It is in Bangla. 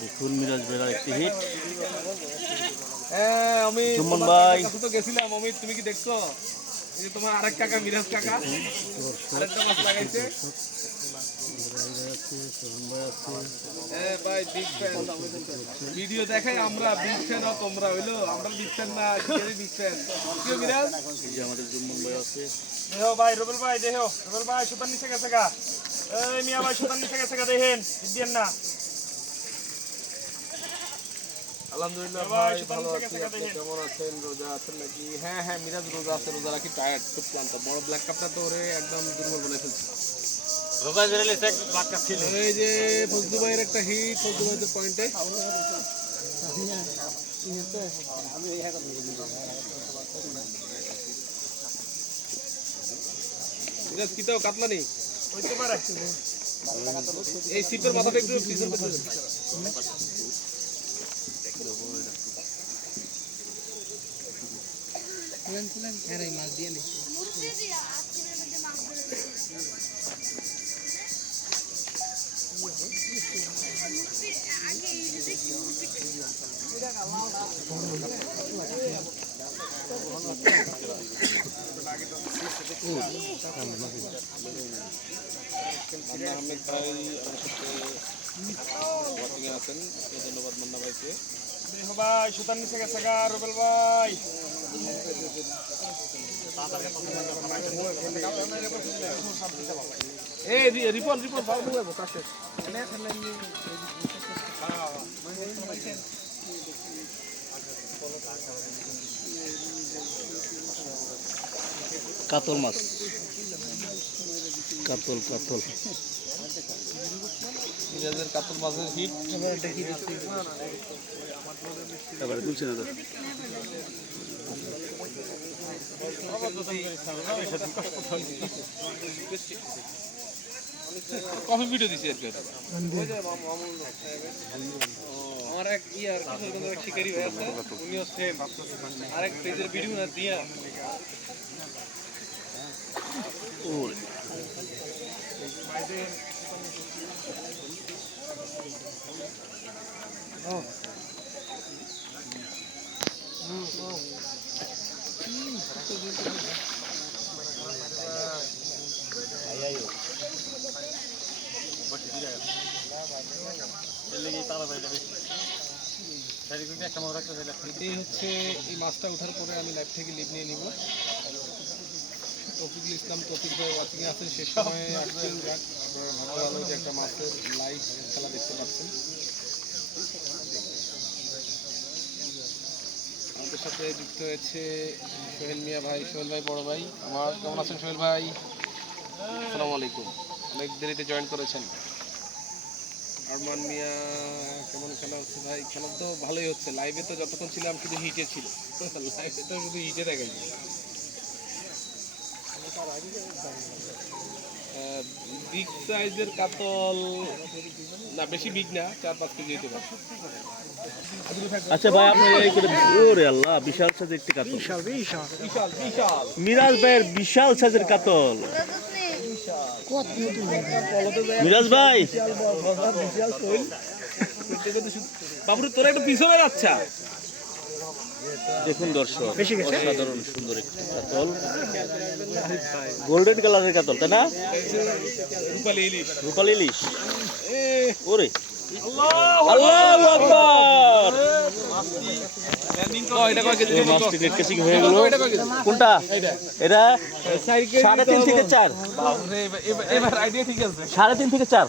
দেখুন মিরাজ ভাইয়ের একটি হিট। হ্যাঁ আমি সুমন ভাই কাছে তো গেছিলাম। অমিত তুমি কি দেখছো? এই যে তোমার আরেক কাকা মিরাজ কাকা আরেকটা মাছ লাগাইছে। ভাই বিগ ফ্যান। ভিডিও দেখাই আমরা বিগ ফ্যান। তোমরা হইলো আমরা বিগ ফ্যান না, বিগ ফ্যান। কি মিরাজ? এই যে আমাদের সুমন ভাই আছে। দেখো ভাই রুবেল ভাই, দেখো রুবেল ভাই সুতার নিচে গেছে গা। এই মিয়া ভাই সুতার নিচে গেছে গা, দেখেন দিয়েন না। আলহামদুলিল্লাহ ভাই ভালো আছি। আপনি কেমন আছেন? রোজা আছেন নাকি? হ্যাঁ হ্যাঁ মিরাজ রোজা আছে। রোজা রাখি টায়ার্ড, খুব ক্লান্ত। বড় ব্ল্যাক কাপটা তো ওরে একদম দুর্বল বলে ফেলছে। এই যে ফজলু ভাইয়ের একটা হিট, ফজলু ভাইয়ের পয়েন্টে। মিরাজ কিটাও কাতলা নেই হইতে পারে। এই সিপের মাথাটা একটু পিছন পেছন। আহমেদ ভাই আমার সাথে ওয়াচিংয়ে আছেন, ধন্যবাদ মান্না ভাইকে। দেখো ভাই সুতার নিচে গেছে গা রুবেল ভাই। এই রিপন রিপন ভালো বলবো কাছে কাতল মাছ, কাতল কাতল। মিরাজের কাতল মাছের হিট। এবারে তুলছে না তো। কফি ভিডিও দিছি আর কি। আমার এক ইয়ার কিশোরগঞ্জের এক শিকারি ভাই আছে, উনিও সেম আরেক পেজের ভিডিও না দিয়া। ওরে এটাই হচ্ছে এই মাছটা ওঠার পরে আমি লাইভ থেকে লিভ নিয়ে নিব। তৌফিকুল ইসলাম তৌফিক ভাই ওয়াচিংয়ে আছেন। শেষ সময়ে আসছেন, যাক আপনারা ভালো ভালো যে একটা মাছের লাইভ খেলা দেখতে পাচ্ছেন। আমাদের সাথে যুক্ত হয়েছে সোহেল মিয়া ভাই। সোহেল ভাই বড় ভাই আমার, কেমন আছেন সোহেল ভাই? আসসালামু আলাইকুম। অনেক দেরিতে জয়েন করেছেন। আরমান মিয়া কেমন খেলা হচ্ছে ভাই? খেলা তো ভালোই হচ্ছে। লাইভে তো যতক্ষণ ছিলাম শুধু হিটে ছিল। লাইভে তো শুধু হিটে দেখাই। বিগ সাইজের কাতল না, বেশি বিগ না, 4-5 কেজি হতে পারে। আচ্ছা ভাই আপনি এই করে, ওরে আল্লাহ বিশাল সাইজের একটি কাতল। বিশাল বিশাল মিরাজ ভাইয়ের বিশাল সাইজের কাতল। মিরাজ ভাই বাবুর তোরা একটু পিছনে যাচ্ছা। দেখুন দর্শক, অসাধারণ সুন্দর একটি কাতল, গোল্ডেন কালারের কাতল, তাই না? রূপালী ইলিশ। রূপালী ইলিশ। ওরে আল্লাহু আকবার। এটা কয় কেজি? মাছটি নেট কেসিং হয়ে গেল। কোনটা? এটা 3.5 থেকে 4। এবার আইডিয়া ঠিক আছে। 3.5 থেকে 4।